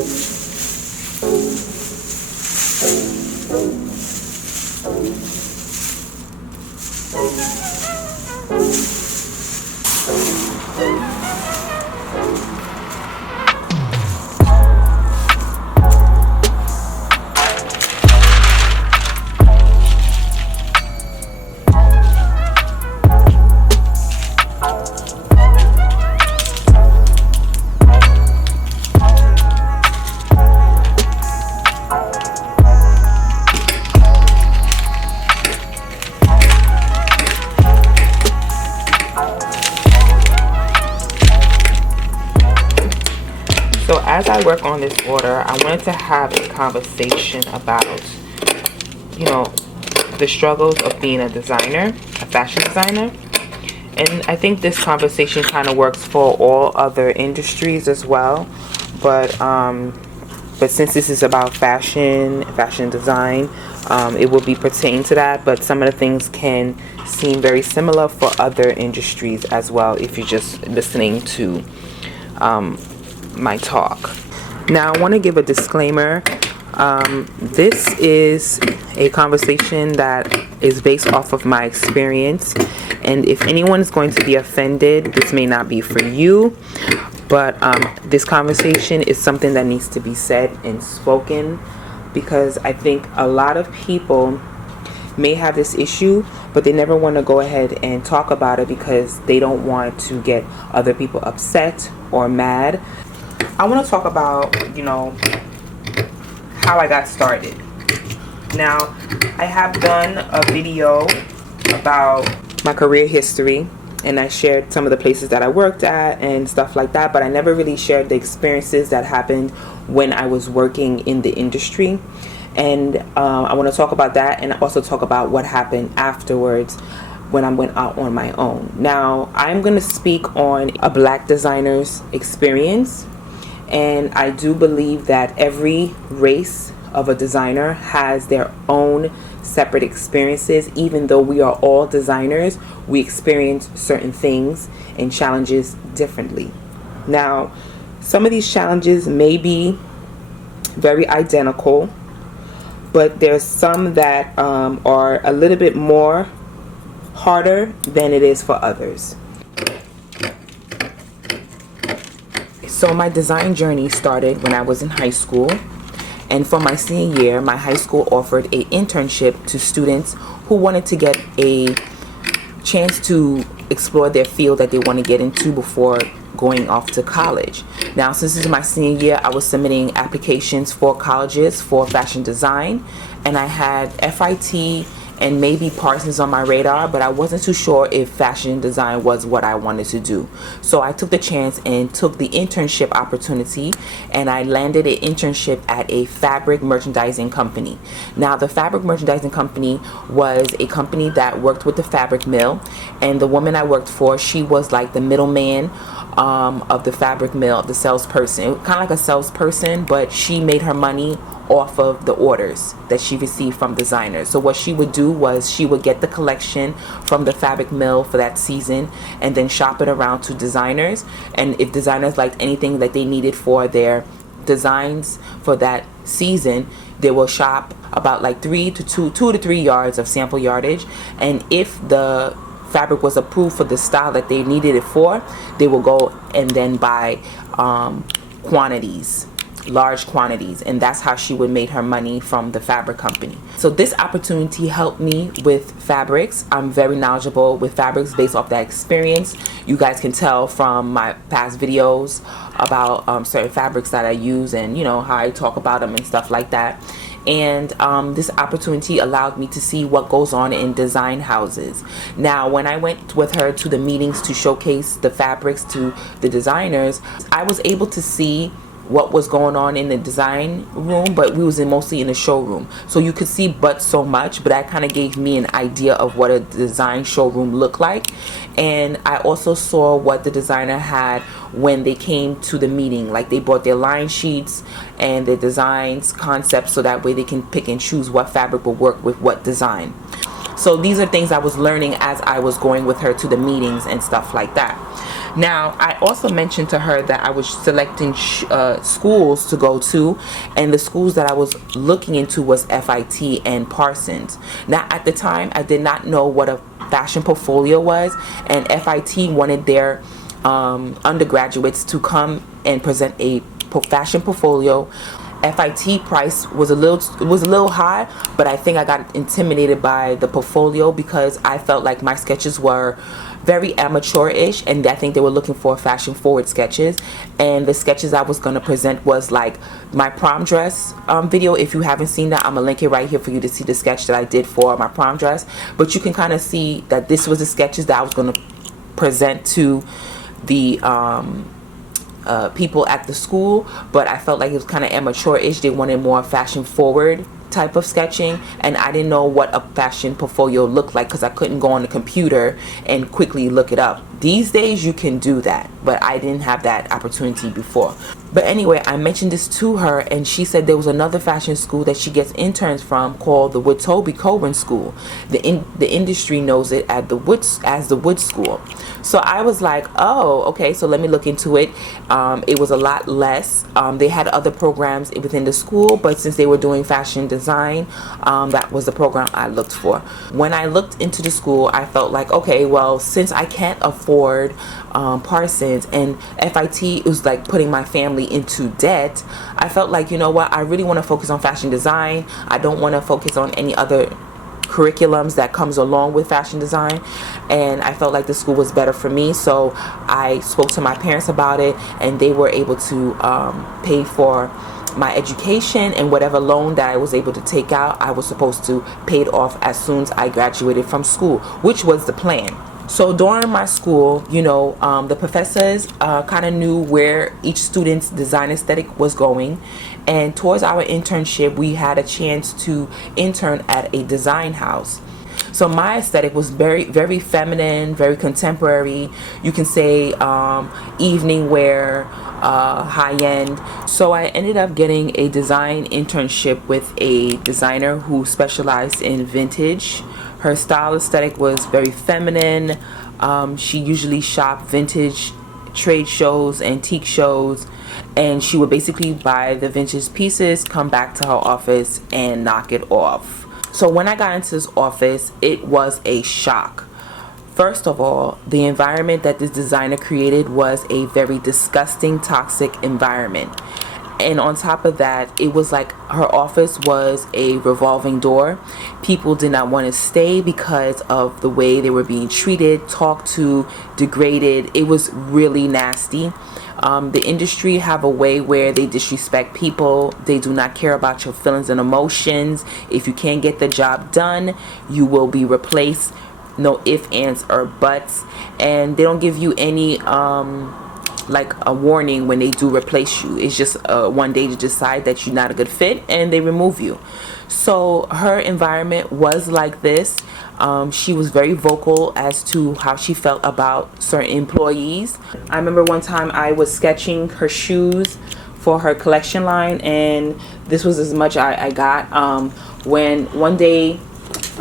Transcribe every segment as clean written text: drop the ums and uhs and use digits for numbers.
So as I work on this order, I wanted to have a conversation about, the struggles of being a designer, a fashion designer. And I think this conversation kind of works for all other industries as well. But since this is about fashion design, it will be pertaining to that. But some of the things can seem very similar for other industries as well if you're just listening to my talk. Now I want to give a disclaimer. This is a conversation that is based off of my experience, and if anyone is going to be offended, this may not be for you, but this conversation is something that needs to be said and spoken, because I think a lot of people may have this issue, but they never want to go ahead and talk about it because they don't want to get other people upset or mad. I want to talk about, how I got started. Now, I have done a video about my career history, and I shared some of the places that I worked at and stuff like that, but I never really shared the experiences that happened when I was working in the industry. And I want to talk about that, and also talk about what happened afterwards when I went out on my own. Now, I'm going to speak on a black designer's experience, and I do believe that every race of a designer has their own separate experiences. Even though we are all designers, we experience certain things and challenges differently. Now, some of these challenges may be very identical, but there's some that are a little bit more harder than it is for others. So my design journey started when I was in high school, and for my senior year, my high school offered an internship to students who wanted to get a chance to explore their field that they want to get into before going off to college. Now, since this is my senior year, I was submitting applications for colleges for fashion design, and I had FIT and maybe Parsons on my radar, but I wasn't too sure if fashion design was what I wanted to do. So I took the chance and took the internship opportunity, and I landed an internship at a fabric merchandising company. Now, the fabric merchandising company was a company that worked with the fabric mill, and the woman I worked for, she was like the middleman of the fabric mill, the salesperson, kind of like a salesperson, but she made her money off of the orders that she received from designers. So what she would do was she would get the collection from the fabric mill for that season and then shop it around to designers, and if designers liked anything that they needed for their designs for that season, they will shop about like 2 to 3 yards of sample yardage, and if the fabric was approved for the style that they needed it for, they will go and then buy large quantities, and that's how she would make her money from the fabric company. So this opportunity helped me with fabrics. I'm very knowledgeable with fabrics based off that experience. You guys can tell from my past videos about certain fabrics that I use, and how I talk about them and stuff like that. And this opportunity allowed me to see what goes on in design houses. Now, when I went with her to the meetings to showcase the fabrics to the designers, I was able to see what was going on in the design room, but we was mostly in the showroom, so you could see but so much, but that kind of gave me an idea of what a design showroom looked like. And I also saw what the designer had when they came to the meeting, like they brought their line sheets and their designs, concepts, so that way they can pick and choose what fabric will work with what design. So these are things I was learning as I was going with her to the meetings and stuff like that. Now, I also mentioned to her that I was selecting schools to go to, and the schools that I was looking into was FIT and Parsons. Now, at the time, I did not know what a fashion portfolio was, and FIT wanted their undergraduates to come and present a fashion portfolio. FIT price was a little high, but I think I got intimidated by the portfolio because I felt like my sketches were very amateurish, and I think they were looking for fashion forward sketches. And the sketches I was going to present was like my prom dress video. If you haven't seen that, I'm gonna link it right here for you to see the sketch that I did for my prom dress. But you can kind of see that this was the sketches that I was going to present to the people at the school, but I felt like it was kind of amateurish. They wanted more fashion forward type of sketching, and I didn't know what a fashion portfolio looked like because I couldn't go on the computer and quickly look it up. These days you can do that, but I didn't have that opportunity before. But anyway, I mentioned this to her, and she said there was another fashion school that she gets interns from called the Tobe-Coburn School. The industry knows it as the Wood School. So I was like, oh, okay, so let me look into it. It was a lot less. They had other programs within the school, but since they were doing fashion design, that was the program I looked for. When I looked into the school, I felt like, okay, well, since I can't afford Parsons and FIT was like putting my family into debt, I felt like, you know what, I really want to focus on fashion design. I don't want to focus on any other curriculums that comes along with fashion design, and I felt like the school was better for me. So I spoke to my parents about it, and they were able to pay for my education, and whatever loan that I was able to take out, I was supposed to pay it off as soon as I graduated from school, which was the plan. So during my school, you know, the professors kind of knew where each student's design aesthetic was going. And towards our internship, we had a chance to intern at a design house. So my aesthetic was very, very feminine, very contemporary. You can say evening wear, high end. So I ended up getting a design internship with a designer who specialized in vintage. Her style aesthetic was very feminine. She usually shopped vintage trade shows, antique shows, and she would basically buy the vintage pieces, come back to her office, and knock it off. So when I got into this office, it was a shock. First of all, the environment that this designer created was a very disgusting, toxic environment. And on top of that, it was like her office was a revolving door. People did not want to stay because of the way they were being treated, talked to, degraded. It was really nasty. The industry have a way where they disrespect people. They do not care about your feelings and emotions. If you can't get the job done, you will be replaced. No ifs, ands, or buts. And they don't give you any like a warning when they do replace you. It's just one day to decide that you're not a good fit and they remove you. So her environment was like this. She was very vocal as to how she felt about certain employees. I remember one time I was sketching her shoes for her collection line, and this was as much I got. When one day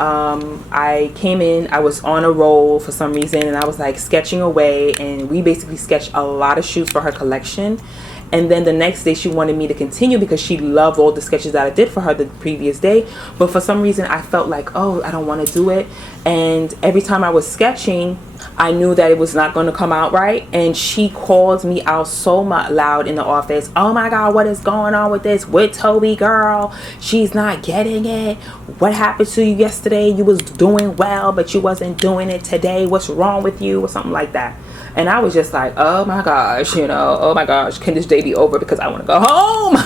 I came in, I was on a roll for some reason, and I was like sketching away, and we basically sketched a lot of shoes for her collection. And then the next day she wanted me to continue because she loved all the sketches that I did for her the previous day. But for some reason I felt like, oh, I don't want to do it. And every time I was sketching, I knew that it was not going to come out right. And she called me out so loud in the office. Oh my God, what is going on with this? With Toby, girl? She's not getting it. What happened to you yesterday? You was doing well, but you wasn't doing it today. What's wrong with you? Or something like that. And I was just like, oh my gosh, you know, oh my gosh, can this day be over because I want to go home?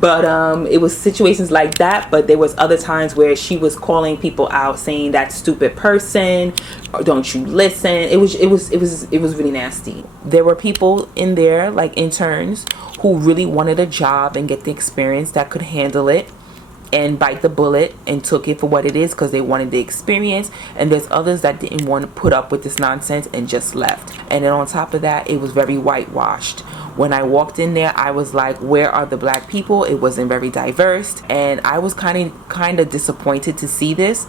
But it was situations like that. But there was other times where she was calling people out, saying that stupid person, or don't you listen. It was really nasty. There were people in there, like interns, who really wanted a job and get the experience that could handle it and bite the bullet and took it for what it is because they wanted the experience. And there's others that didn't want to put up with this nonsense and just left. And then on top of that, it was very whitewashed. When I walked in there, I was like, where are the black people? It wasn't very diverse, and I was kind of disappointed to see this.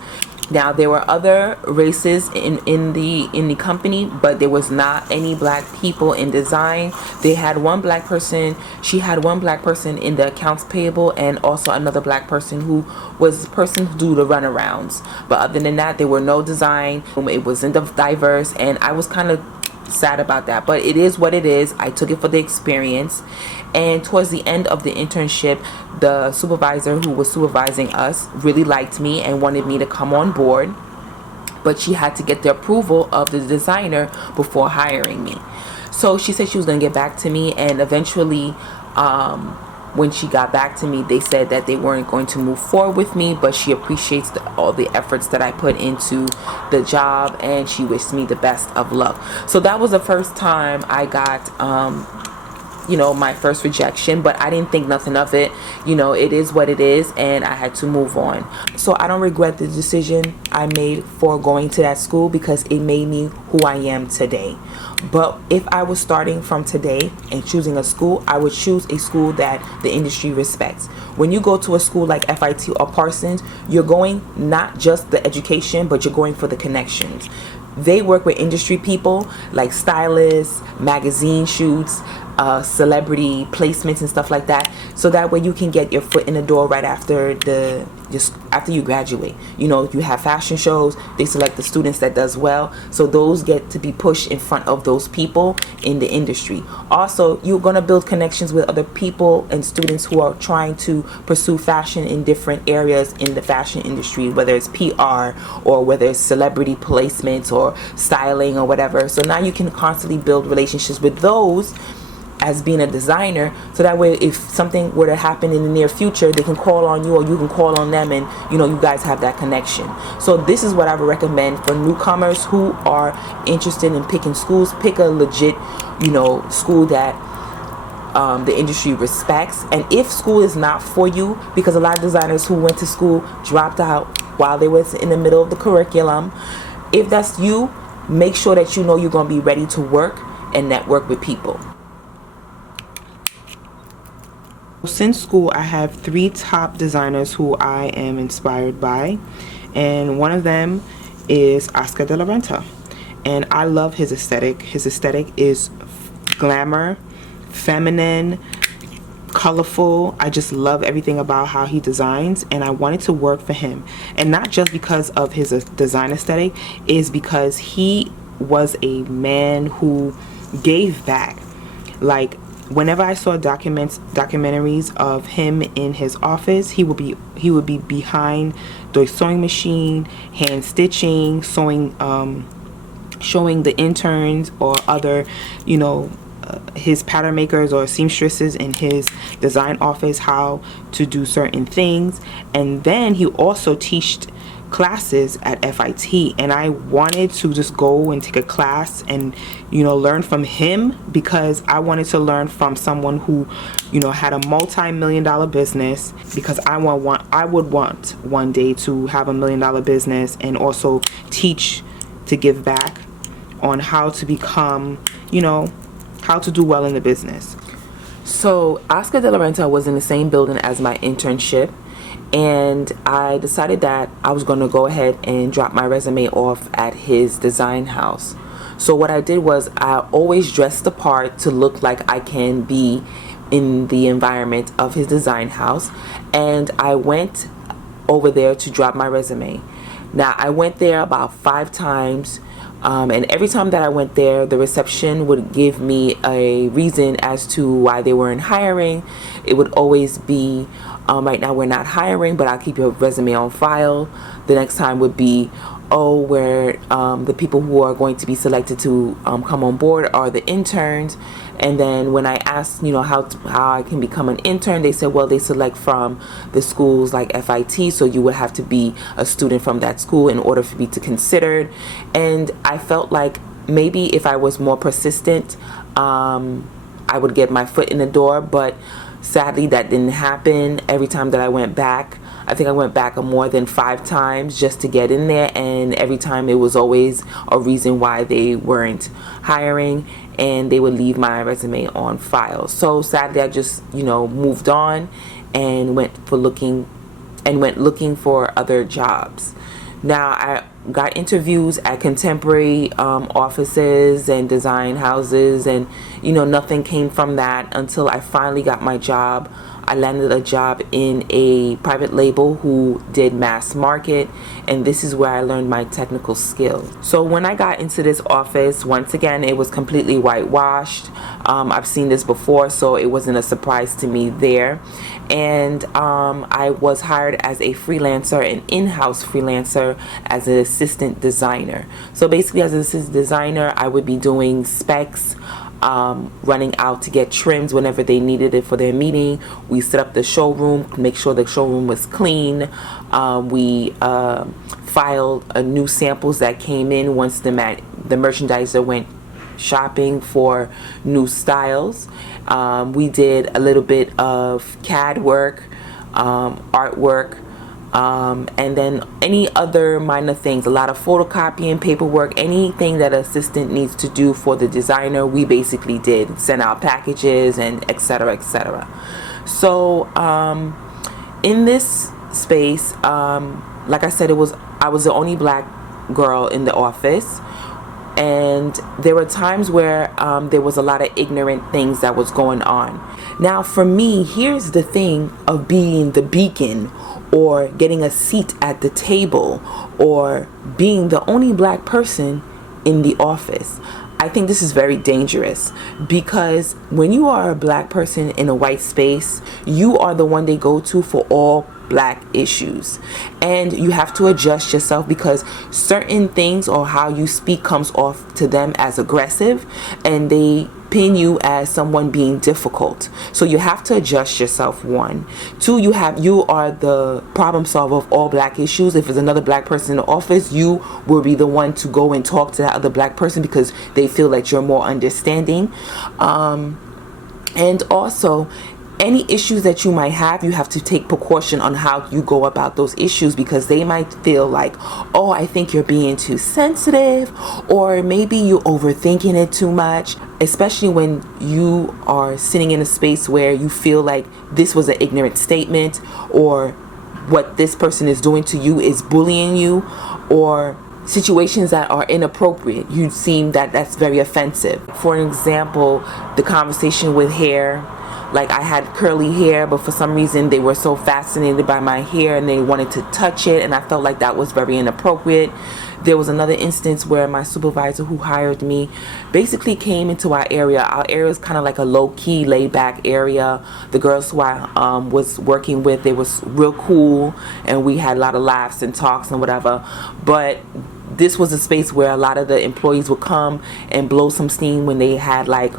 Now, there were other races in the company, but there was not any black people in design. They had one black person. She had one black person in the accounts payable, and also another black person who was the person who do the runarounds. But other than that, there were no design. It wasn't diverse, and I was kind of sad about that, but it is what it is. I took it for the experience. And towards the end of the internship, the supervisor who was supervising us really liked me and wanted me to come on board, but she had to get the approval of the designer before hiring me. So she said she was going to get back to me, and eventually when she got back to me, they said that they weren't going to move forward with me, but she appreciates all the efforts that I put into the job, and she wished me the best of luck. So that was the first time I got my first rejection, but I didn't think nothing of it. It is what it is, and I had to move on. So I don't regret the decision I made for going to that school, because it made me who I am today. But if I was starting from today and choosing a school, I would choose a school that the industry respects. When you go to a school like FIT or Parsons, you're going not just the education, but you're going for the connections. They work with industry people like stylists, magazine shoots, celebrity placements and stuff like that, so that way you can get your foot in the door right after after you graduate. You have fashion shows, they select the students that does well, so those get to be pushed in front of those people in the industry. Also, you're going to build connections with other people and students who are trying to pursue fashion in different areas in the fashion industry, whether it's PR or whether it's celebrity placements or styling or whatever. So now you can constantly build relationships with those as being a designer, so that way if something were to happen in the near future, they can call on you or you can call on them, and you guys have that connection. So this is what I would recommend for newcomers who are interested in picking schools. Pick a legit school that the industry respects. And if school is not for you, because a lot of designers who went to school dropped out while they was in the middle of the curriculum, if that's you, make sure that you're going to be ready to work and network with people. Since school, I have 3 top designers who I am inspired by, and one of them is Oscar de la Renta, and I love his aesthetic. His aesthetic is glamour, feminine, colorful. I just love everything about how he designs, and I wanted to work for him. And not just because of his design aesthetic, is because he was a man who gave back. Like, whenever I saw documentaries of him in his office, he would be behind the sewing machine, hand stitching, sewing, showing the interns or other, his pattern makers or seamstresses in his design office how to do certain things. And then he also taught classes at FIT, and I wanted to just go and take a class and learn from him, because I wanted to learn from someone who had a multi-million-dollar business, because I would want one day to have a $1 million business and also teach to give back on how to become how to do well in the business. So Oscar de la Renta was in the same building as my internship, and I decided that I was going to go ahead and drop my resume off at his design house. So what I did was I always dressed the part to look like I can be in the environment of his design house, and I went over there to drop my resume. Now, I went there about 5 times, and every time that I went there, the reception would give me a reason as to why they weren't hiring. It would always be, right now we're not hiring, but I'll keep your resume on file. The next time would be, oh, where the people who are going to be selected to come on board are the interns. And then when I asked, how I can become an intern, they said, well, they select from the schools like FIT, so you would have to be a student from that school in order for me to considered. And I felt like maybe if I was more persistent, I would get my foot in the door, but sadly that didn't happen. Every time that I went back, I think I went back more than 5 times just to get in there, and every time it was always a reason why they weren't hiring, and they would leave my resume on file. So sadly, I just, moved on and went looking for other jobs. Now I got interviews at contemporary offices and design houses, and nothing came from that until I finally got my job. I landed a job in a private label who did mass market, and this is where I learned my technical skills. So when I got into this office, once again, it was completely whitewashed. I've seen this before, so it wasn't a surprise to me there. And I was hired as a freelancer, an in-house freelancer, as an assistant designer. So basically, as an assistant designer, I would be doing specs, running out to get trims whenever they needed it for their meeting. We set up the showroom, make sure the showroom was clean. We filed new samples that came in once the merchandiser went shopping for new styles. We did a little bit of CAD work, artwork, and then any other minor things, a lot of photocopying, paperwork, anything that an assistant needs to do for the designer, we basically did. Send out packages and etc., etc. So in this space, like I said, I was the only black girl in the office, and there were times where there was a lot of ignorant things that was going on. Now for me, here's the thing of being the beacon, or getting a seat at the table, or being the only black person in the office. I think this is very dangerous, because when you are a black person in a white space, you are the one they go to for all black issues, and you have to adjust yourself, because certain things or how you speak comes off to them as aggressive, and they pin you as someone being difficult. So you have to adjust yourself. 1, 2, you are the problem solver of all black issues. If there's another black person in the office, you will be the one to go and talk to that other black person, because they feel like you're more understanding. And also, any issues that you might have, you have to take precaution on how you go about those issues, because they might feel like, oh, I think you're being too sensitive, or maybe you're overthinking it too much, especially when you are sitting in a space where you feel like this was an ignorant statement, or what this person is doing to you is bullying you, or situations that are inappropriate. You seem that that's very offensive. For example, the conversation with hair. Like, I had curly hair, but for some reason they were so fascinated by my hair and they wanted to touch it, and I felt like that was very inappropriate. There was another instance where my supervisor who hired me basically came into our area. Our area is kind of like a low-key, laid-back area. The girls who I was working with, they was real cool, and we had a lot of laughs and talks and whatever. But this was a space where a lot of the employees would come and blow some steam when they had like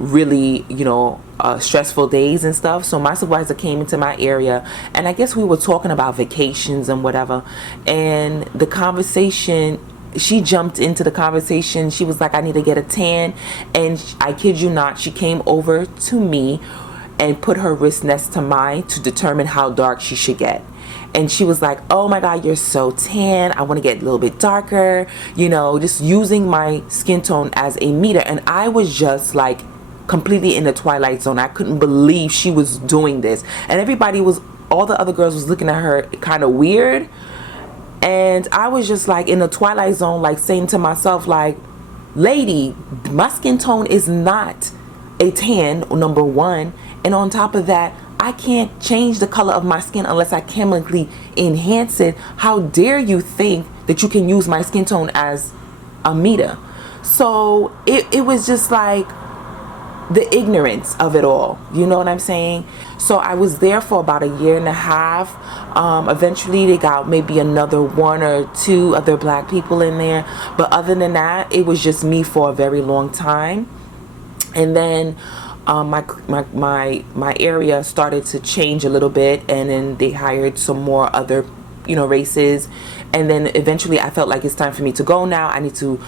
really, stressful days and stuff. So my supervisor came into my area, and I guess we were talking about vacations and whatever, and the conversation, she jumped into the conversation. She was like, I need to get a tan, and I kid you not, she came over to me and put her wrist next to mine to determine how dark she should get. And she was like, oh my God, you're so tan, I want to get a little bit darker, just using my skin tone as a meter. And I was just like completely in the twilight zone. I couldn't believe she was doing this, and all the other girls was looking at her kind of weird, and I was just like in the twilight zone, like saying to myself, like, lady, my skin tone is not a tan, number 1, and on top of that, I can't change the color of my skin unless I chemically enhance it. How dare you think that you can use my skin tone as a meter? So it was just like the ignorance of it all, you know what I'm saying? So I was there for about a year and a half. Eventually they got maybe another 1 or 2 other black people in there, but other than that, it was just me for a very long time. And then my area started to change a little bit, and then they hired some more other races, and then eventually I felt like it's time for me to go now. I need to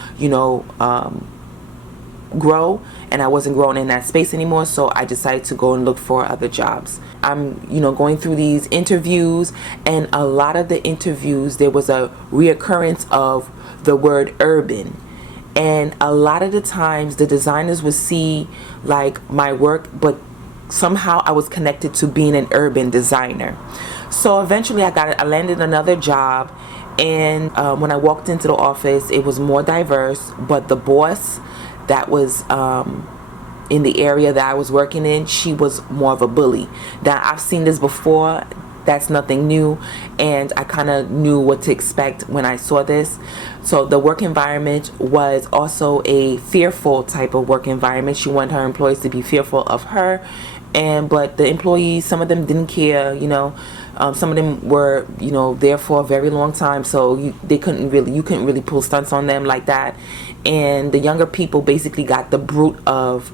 grow, and I wasn't growing in that space anymore, so I decided to go and look for other jobs. I'm going through these interviews, and a lot of the interviews there was a reoccurrence of the word urban. And a lot of the times the designers would see like my work, but somehow I was connected to being an urban designer. So eventually I landed another job, and when I walked into the office, it was more diverse, but the boss that was in the area that I was working in, she was more of a bully. Now, I've seen this before. That's nothing new, and I kind of knew what to expect when I saw this. So the work environment was also a fearful type of work environment. She wanted her employees to be fearful of her, but the employees, some of them didn't care, some of them were, there for a very long time, so you couldn't really pull stunts on them like that. And the younger people basically got the brunt of,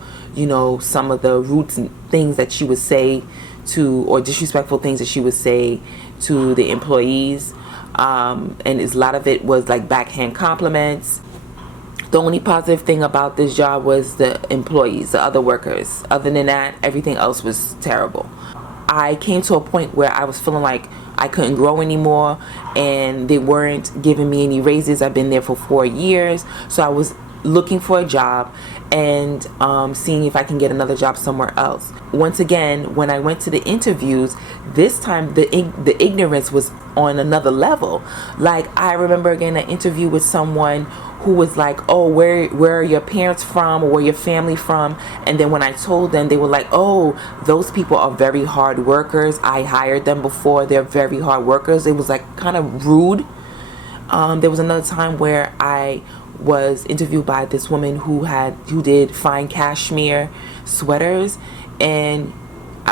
some of the roots and things that she would say to, or disrespectful things that she would say to the employees. And a lot of it was like backhand compliments. The only positive thing about this job was the employees, the other workers. Other than that, everything else was terrible. I came to a point where I was feeling like I couldn't grow anymore, and they weren't giving me any raises. I've been there for 4 years, so I was looking for a job and seeing if I can get another job somewhere else. Once again, when I went to the interviews, this time the ignorance was on another level. Like, I remember getting an interview with someone who was like, oh, where are your parents from, or where your family from? And then when I told them, they were like, oh, those people are very hard workers. I hired them before. They're very hard workers. It was like kind of rude. There was another time where I was interviewed by this woman who did fine cashmere sweaters, and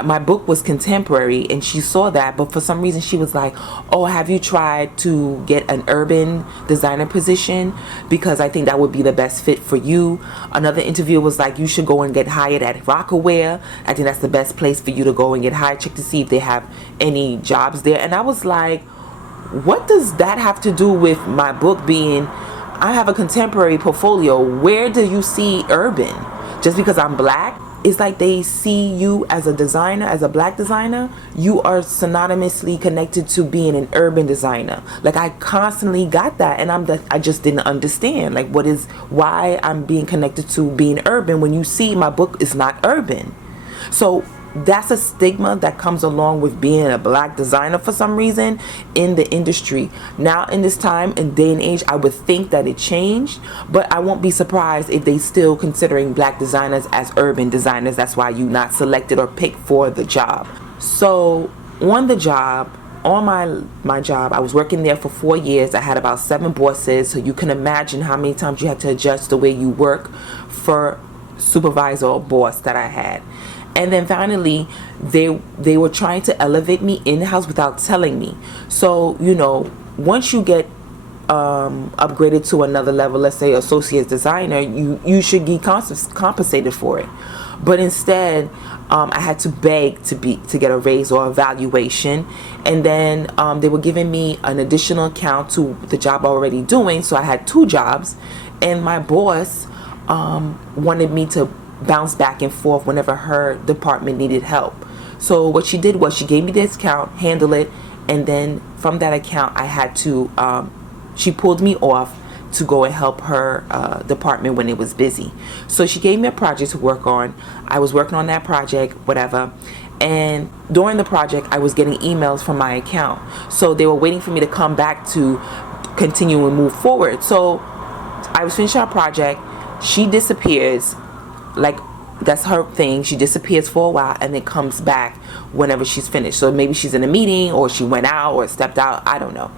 my book was contemporary, and she saw that, but for some reason she was like, oh, have you tried to get an urban designer position, because I think that would be the best fit for you. Another interviewer was like, you should go and get hired at Rockaware. I think that's the best place for you to go and get hired. Check to see if they have any jobs there. And I was like, what does that have to do with my book being, I have a contemporary portfolio? Where do you see urban? Just because I'm black? It's like they see you as a designer, as a black designer, you are synonymously connected to being an urban designer. Like, I constantly got that, and I just didn't understand like why I'm being connected to being urban when you see my book is not urban. So that's a stigma that comes along with being a black designer for some reason in the industry. Now, in this time and day and age, I would think that it changed, but I won't be surprised if they still considering black designers as urban designers. That's why you not selected or picked for the job. So on the job, on my job, I was working there for 4 years. I had about 7 bosses, so you can imagine how many times you had to adjust the way you work for supervisor or boss that I had. And then finally, they were trying to elevate me in-house without telling me. So, once you get upgraded to another level, let's say associate designer, you should be compensated for it. But instead, I had to beg to get a raise or evaluation. And then they were giving me an additional account to the job I'm already doing. So I had 2 jobs. And my boss wanted me to bounce back and forth whenever her department needed help. So what she did was she gave me this account, handle it, and then from that account I had to she pulled me off to go and help her department when it was busy. So she gave me a project to work on. I was working on that project, whatever, and during the project I was getting emails from my account, so they were waiting for me to come back to continue and move forward. So I was finishing our project, she disappears. Like, that's her thing. She disappears for a while and then comes back whenever she's finished. So maybe she's in a meeting, or she went out or stepped out, I don't know.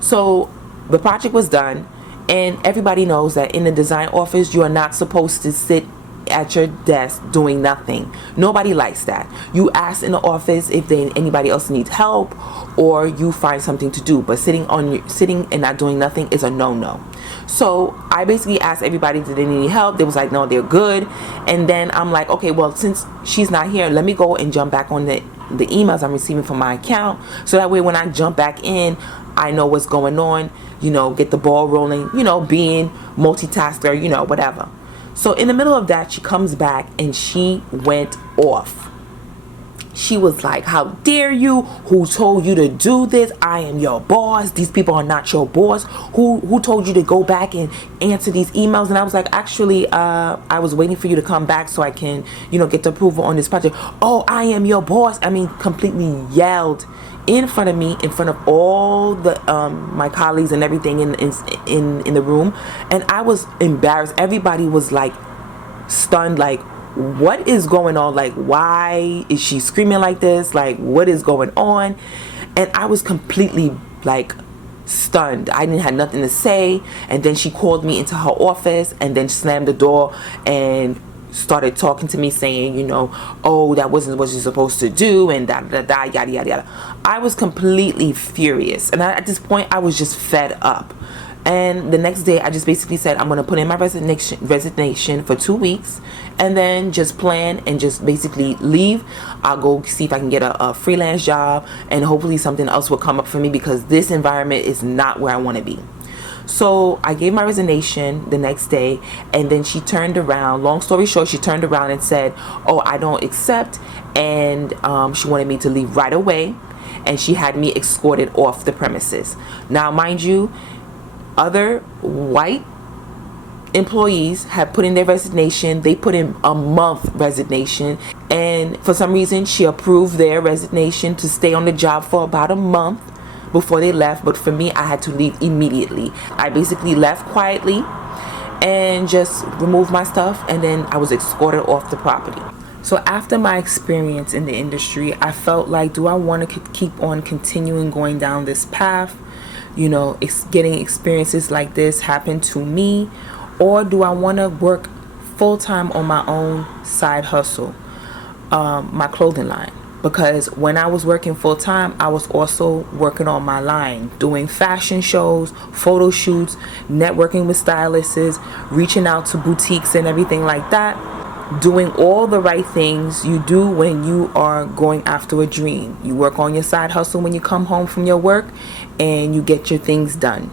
So the project was done, and everybody knows that in the design office you are not supposed to sit at your desk doing nothing. Nobody likes that. You ask in the office if anybody else needs help, or you find something to do, but sitting and not doing nothing is a no-no. So I basically asked everybody, did they need help? They was like, no, they're good. And then I'm like, okay, well, since she's not here, let me go and jump back on the emails I'm receiving from my account, so that way when I jump back in, I know what's going on, get the ball rolling, being multitasker, whatever. So in the middle of that, she comes back and she went off. She was like, how dare you? Who told you to do this? I am your boss. These people are not your boss. Who told you to go back and answer these emails? And I was like, actually, I was waiting for you to come back so I can, get the approval on this project. Oh, I am your boss. I mean, completely yelled in front of me, in front of all the my colleagues and everything in the room. And I was embarrassed. Everybody was like stunned, like, what is going on? Like, why is she screaming like this? Like, what is going on? And I was completely like stunned. I didn't have nothing to say. And then she called me into her office and then slammed the door and started talking to me, saying, oh, that wasn't what you're supposed to do, and da da da, yada yada yada. I was completely furious, and at this point I was just fed up. And the next day, I just basically said, I'm going to put in my resignation for 2 weeks and then just plan and just basically leave. I'll go see if I can get a freelance job, and hopefully something else will come up for me, because this environment is not where I want to be. So I gave my resignation the next day, and then she turned around. Long story short, she turned around and said, oh, I don't accept. And she wanted me to leave right away. And she had me escorted off the premises. Now, mind you, other white employees have put in their resignation. They put in a month resignation, and for some reason she approved their resignation to stay on the job for about a month before they left. But for me, I had to leave immediately. I basically left quietly and just removed my stuff, and then I was escorted off the property. So after my experience in the industry, I felt like, do I want to keep on continuing going down this path? Getting experiences like this happen to me, or do I want to work full-time on my own side hustle, my clothing line? Because when I was working full-time, I was also working on my line, doing fashion shows, photo shoots, networking with stylists, reaching out to boutiques and everything like that, doing all the right things you do when you are going after a dream. You work on your side hustle when you come home from your work, and you get your things done.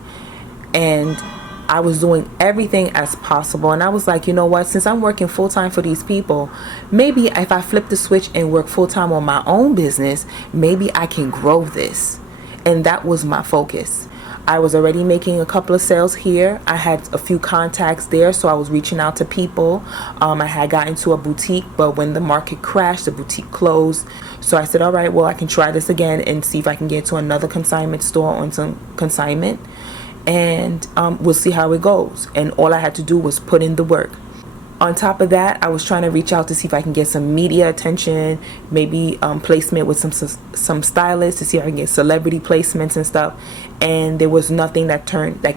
And I was doing everything as possible, and I was like, you know what, since I'm working full-time for these people, maybe if I flip the switch and work full-time on my own business, maybe I can grow this. And that was my focus. I was already making a couple of sales here. I had a few contacts there, so I was reaching out to people. I had gotten to a boutique, but when the market crashed, the boutique closed. So I said, all right, well, I can try this again and see if I can get to another consignment store on some consignment, and we'll see how it goes. And all I had to do was put in the work. On top of that, I was trying to reach out to see if I can get some media attention, maybe placement with some stylists, to see if I can get celebrity placements and stuff. And there was nothing that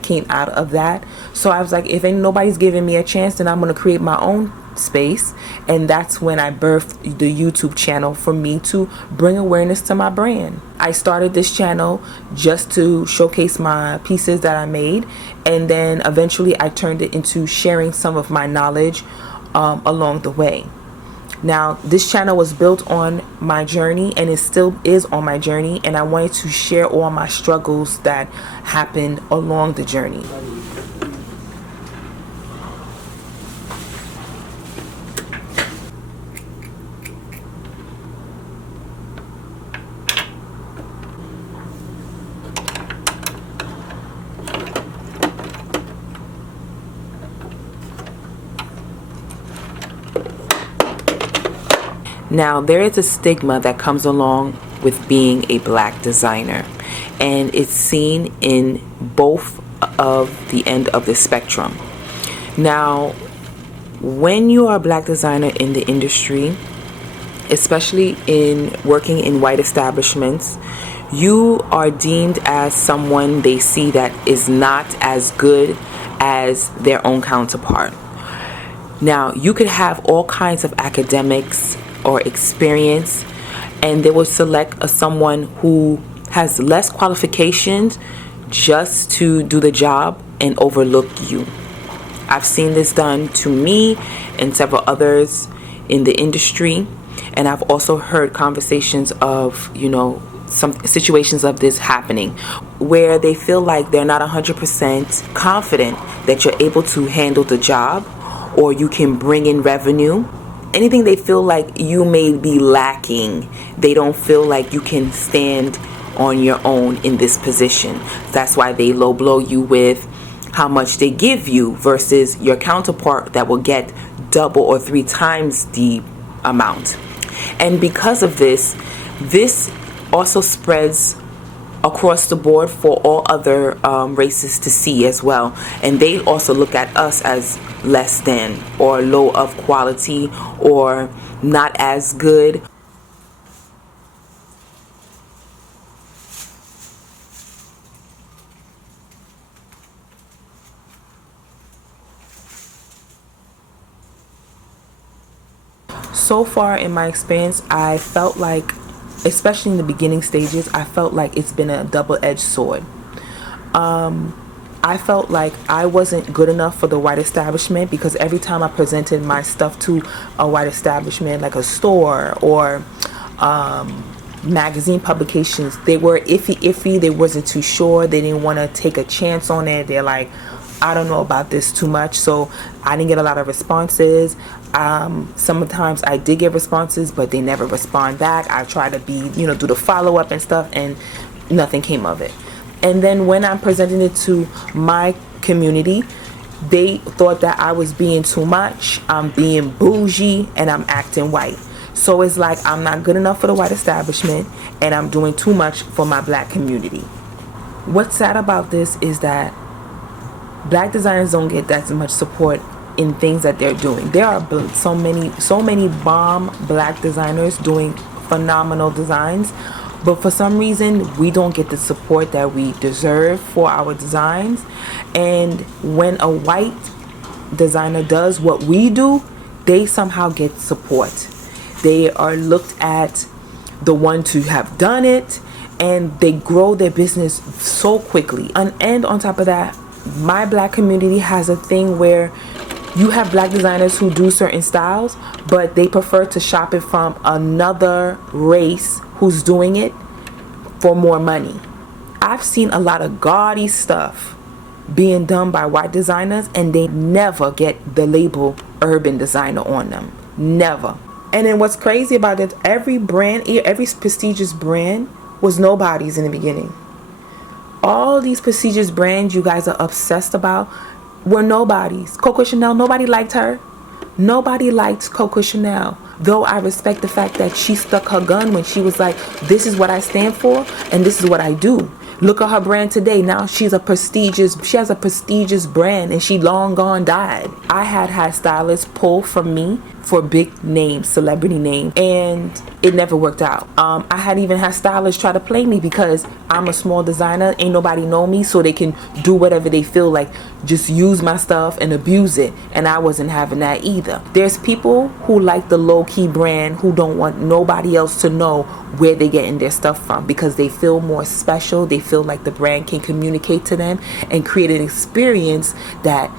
came out of that. So I was like, if ain't nobody's giving me a chance, then I'm going to create my own space. And that's when I birthed the YouTube channel, for me to bring awareness to my brand. I started this channel just to showcase my pieces that I made, and then eventually I turned it into sharing some of my knowledge along the way. Now, this channel was built on my journey, and it still is on my journey, and I wanted to share all my struggles that happened along the journey. Now, there is a stigma that comes along with being a black designer, and it's seen in both of the end of the spectrum. Now, when you are a black designer in the industry, especially in working in white establishments, you are deemed as someone they see that is not as good as their own counterpart. Now, you could have all kinds of academics or experience, and they will select someone who has less qualifications just to do the job and overlook you. I've seen this done to me and several others in the industry, and I've also heard conversations of, some situations of this happening where they feel like they're not 100% confident that you're able to handle the job, or you can bring in revenue. Anything they feel like you may be lacking, they don't feel like you can stand on your own in this position. That's why they low blow you with how much they give you versus your counterpart that will get double or 3 times the amount. And because of this also spreads across the board for all other races to see as well, and they also look at us as less than or low of quality or not as good. So far in my experience, I felt like, especially in the beginning stages, I felt like it's been a double-edged sword. I felt like I wasn't good enough for the white establishment, because every time I presented my stuff to a white establishment like a store or magazine publications, they were iffy. They wasn't too sure. They didn't want to take a chance on it. They're like, I don't know about this too much. So I didn't get a lot of responses. Sometimes I did get responses, but they never respond back. I try to be, do the follow-up and stuff, and nothing came of it. And then when I'm presenting it to my community, they thought that I was being too much, I'm being bougie, and I'm acting white. So it's like I'm not good enough for the white establishment, and I'm doing too much for my black community. What's sad about this is that black designers don't get that much support in things that they're doing. There are so many bomb black designers doing phenomenal designs, but for some reason we don't get the support that we deserve for our designs. And when a white designer does what we do, they somehow get support. They are looked at the one to have done it, and they grow their business so quickly. And on top of that, my black community has a thing where you have black designers who do certain styles, but they prefer to shop it from another race who's doing it for more money. I've seen a lot of gaudy stuff being done by white designers, and they never get the label urban designer on them. Never. And then what's crazy about it, every prestigious brand was nobodies in the beginning. All these prestigious brands you guys are obsessed about were nobodies. Coco Chanel, nobody liked her. Nobody liked Coco Chanel. Though I respect the fact that she stuck her gun when she was like, this is what I stand for and this is what I do. Look at her brand today. Now she has a prestigious brand, and she long gone died. I had stylists pull from me for big names, celebrity names, and it never worked out. I had even had stylists try to play me because I'm a small designer. Ain't nobody know me, so they can do whatever they feel like, just use my stuff and abuse it. And I wasn't having that either. There's people who like the low-key brand who don't want nobody else to know where they're getting their stuff from, because they feel more special. They feel like the brand can communicate to them and create an experience that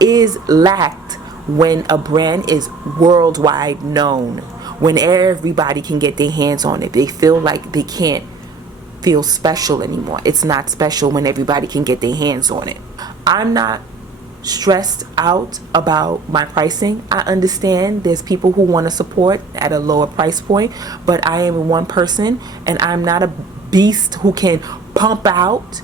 is lacked when a brand is worldwide known, when everybody can get their hands on it. They feel like they can't feel special anymore. It's not special when everybody can get their hands on it. I'm not stressed out about my pricing. I understand there's people who want to support at a lower price point, but I am one person, and I'm not a beast who can pump out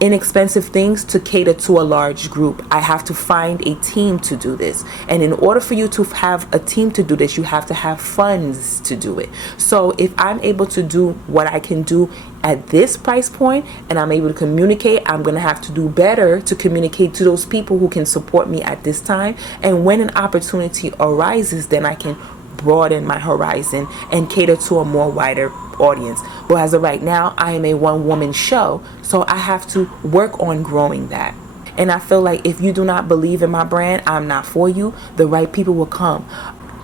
inexpensive things to cater to a large group. I have to find a team to do this, and in order for you to have a team to do this, you have to have funds to do it. So if I'm able to do what I can do at this price point, and I'm able to communicate, I'm gonna have to do better to communicate to those people who can support me at this time. And when an opportunity arises, then I can broaden my horizon and cater to a more wider audience. But as of right now, I am a one-woman show, so I have to work on growing that. And I feel like if you do not believe in my brand, I'm not for you. The right people will come.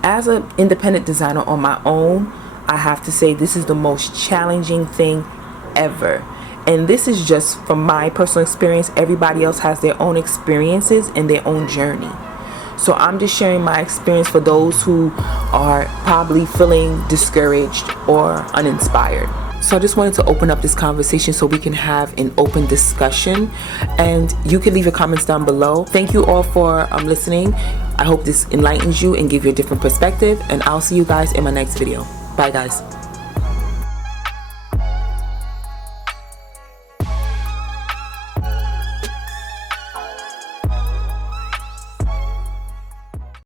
As an independent designer on my own, I have to say this is the most challenging thing ever. And this is just from my personal experience. Everybody else has their own experiences and their own journey. So I'm just sharing my experience for those who are probably feeling discouraged or uninspired. So I just wanted to open up this conversation so we can have an open discussion, and you can leave your comments down below. Thank you all for listening. I hope this enlightens you and give you a different perspective, and I'll see you guys in my next video. Bye guys.